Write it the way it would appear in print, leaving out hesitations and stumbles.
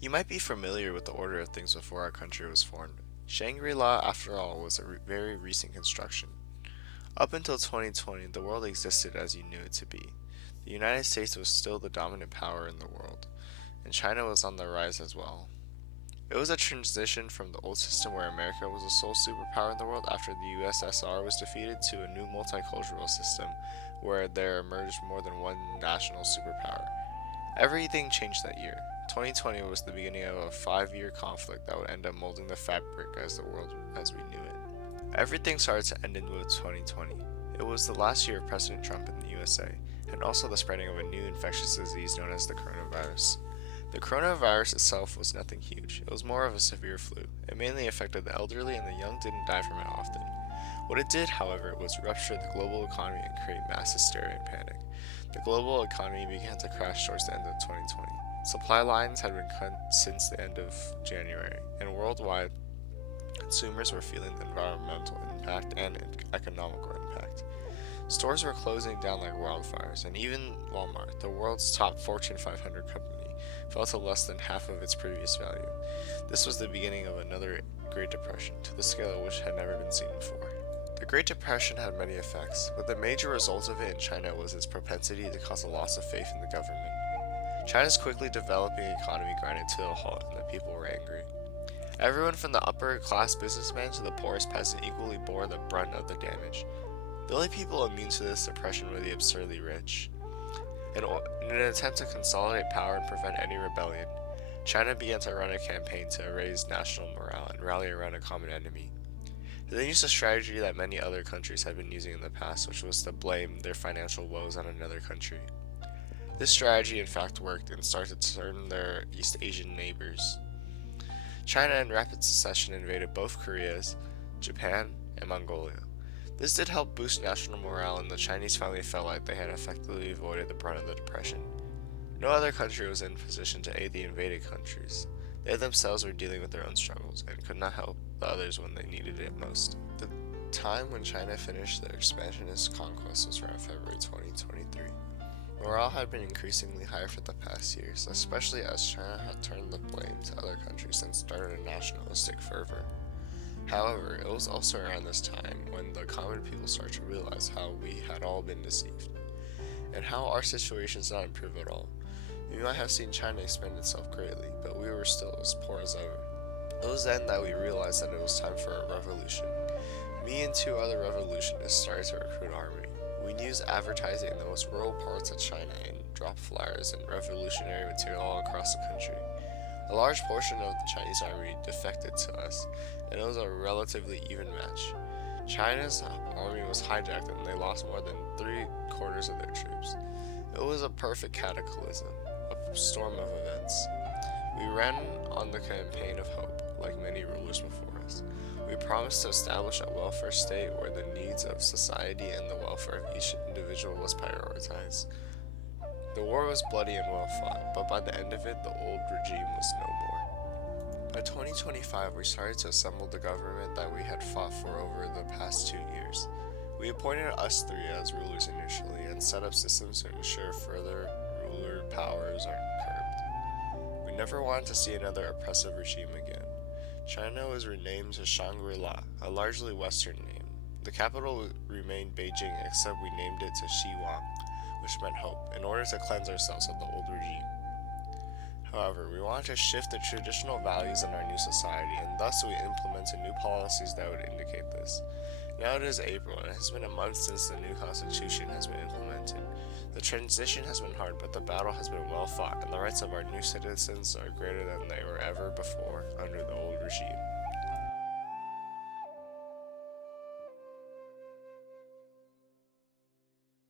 You might be familiar with the order of things before our country was formed. Shangri-La, after all, was a very recent construction. Up until 2020, the world existed as you knew it to be. The United States was still the dominant power in the world, and China was on the rise as well. It was a transition from the old system where America was the sole superpower in the world after the USSR was defeated to a new multicultural system where there emerged more than one national superpower. Everything changed that year. 2020 was the beginning of a 5-year conflict that would end up molding the fabric as the world as we knew it. Everything started to end in with 2020. It was the last year of President Trump in the USA, and also the spreading of a new infectious disease known as the coronavirus. The coronavirus itself was nothing huge. It was more of a severe flu. It mainly affected the elderly, and the young didn't die from it often. What it did, however, was rupture the global economy and create mass hysteria and panic. The global economy began to crash towards the end of 2020. Supply lines had been cut since the end of January, and worldwide, consumers were feeling the environmental impact and economical impact. Stores were closing down like wildfires, and even Walmart, the world's top Fortune 500 company, fell to less than half of its previous value. This was the beginning of another Great Depression, to the scale of which had never been seen before. The Great Depression had many effects, but the major result of it in China was its propensity to cause a loss of faith in the government. China's quickly developing economy grinded to a halt, and the people were angry. Everyone from the upper class businessman to the poorest peasant equally bore the brunt of the damage. The only people immune to this oppression were the absurdly rich. In an attempt to consolidate power and prevent any rebellion, China began to run a campaign to raise national morale and rally around a common enemy. They used a strategy that many other countries had been using in the past, which was to blame their financial woes on another country. This strategy in fact worked and started to turn their East Asian neighbors. China in rapid succession invaded both Koreas, Japan, and Mongolia. This did help boost national morale, and the Chinese finally felt like they had effectively avoided the brunt of the depression. No other country was in position to aid the invaded countries. They themselves were dealing with their own struggles and could not help the others when they needed it most. The time when China finished their expansionist conquest was around February 2023. Morale had been increasingly higher for the past years, especially as China had turned the blame to other countries and started a nationalistic fervor. However, it was also around this time when the common people started to realize how we had all been deceived, and how our situations did not improve at all. We might have seen China expand itself greatly, but we were still as poor as ever. It was then that we realized that it was time for a revolution. Me and 2 other revolutionists started to recruit an army. We used advertising in the most rural parts of China and dropped flyers and revolutionary material all across the country. A large portion of the Chinese army defected to us, and it was a relatively even match. China's army was hijacked and they lost more than 3/4 of their troops. It was a perfect cataclysm, a storm of events. We ran on the campaign of hope, like many rulers before us. We promised to establish a welfare state where the needs of society and the welfare of each individual was prioritized. The war was bloody and well fought, but by the end of it, the old regime was no more. By 2025, we started to assemble the government that we had fought for over the past 2 years. We appointed us 3 as rulers initially and set up systems to ensure further ruler powers are curbed. We never wanted to see another oppressive regime again. China was renamed to Shangri-La, a largely Western name. The capital remained Beijing, except we named it to Xiwang, which meant hope, in order to cleanse ourselves of the old regime. However, we wanted to shift the traditional values in our new society, and thus we implemented new policies that would indicate this. Now it is April, and it has been a month since the new constitution has been implemented. The transition has been hard, but the battle has been well fought, and the rights of our new citizens are greater than they were ever before under the old regime.